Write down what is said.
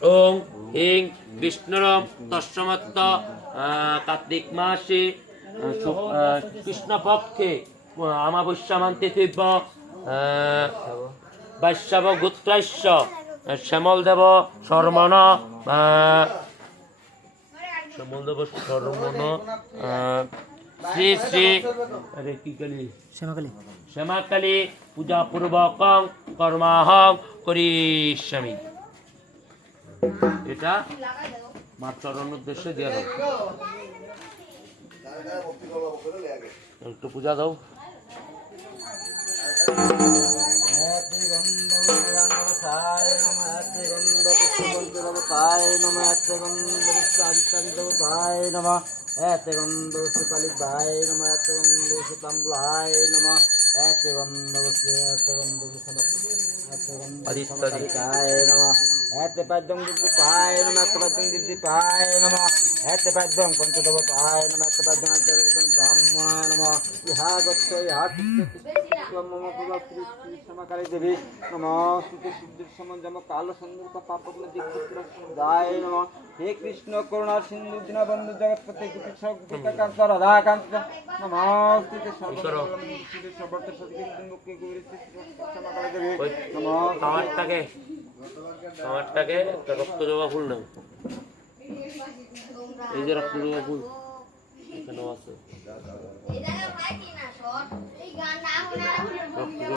ওং হিং বিষ্ণুরম তস্মত্ত কার্তিক মাসে কৃষ্ণপক্ষে আমাবস্যামান তিথিব্য বৈষ্ণব গোত্রাস্য শ্যামলদেব শর্মণ শ্যামলদেব শর্মণ শ্রী শ্রী আরে কি কালী শ্যামাকালী পূজা পূর্বকং কর্মাহং করিষ্যামি। এটা মার চরণ উদ্দেশ্যে দিয়ে দাও, একটু পূজা দাও। এতে পাদ্যং দিব্যপায় নমঃ, এতে পাদ্যং দিব্যপায় নমঃ, এতে পাদ্যং পঞ্চদেবতায় নমঃ, এতে পাদ্যং আচার্যং ব্রাহ্মণ নমঃ। ইহা গচ্ছ ইহা মম পূজা শ্রী শ্রী শ্যামাকালী দেবী নমঃ। শ্রুতি সিদ্ধির সমঞ্জম কাল সন্দর্ভ পাপগুলো দিগ্বিগ্র সমুদায় নমঃ। হে কৃষ্ণ করুণা সিন্ধু দীনবন্ধু জগৎপতি গোপীশ্বর গোপিকাকান্ত রাধাকান্ত নমঃ। শ্রীতে সর্বর্ত সদকীর্তন মুক্তি গৌরী শ্রী শ্যামাকালী দেবী নমঃ। খাবারটাকে একটা রক্ত জবা ফুল নাও, এই যে রক্ত জবা ফুল এখানেও আছে।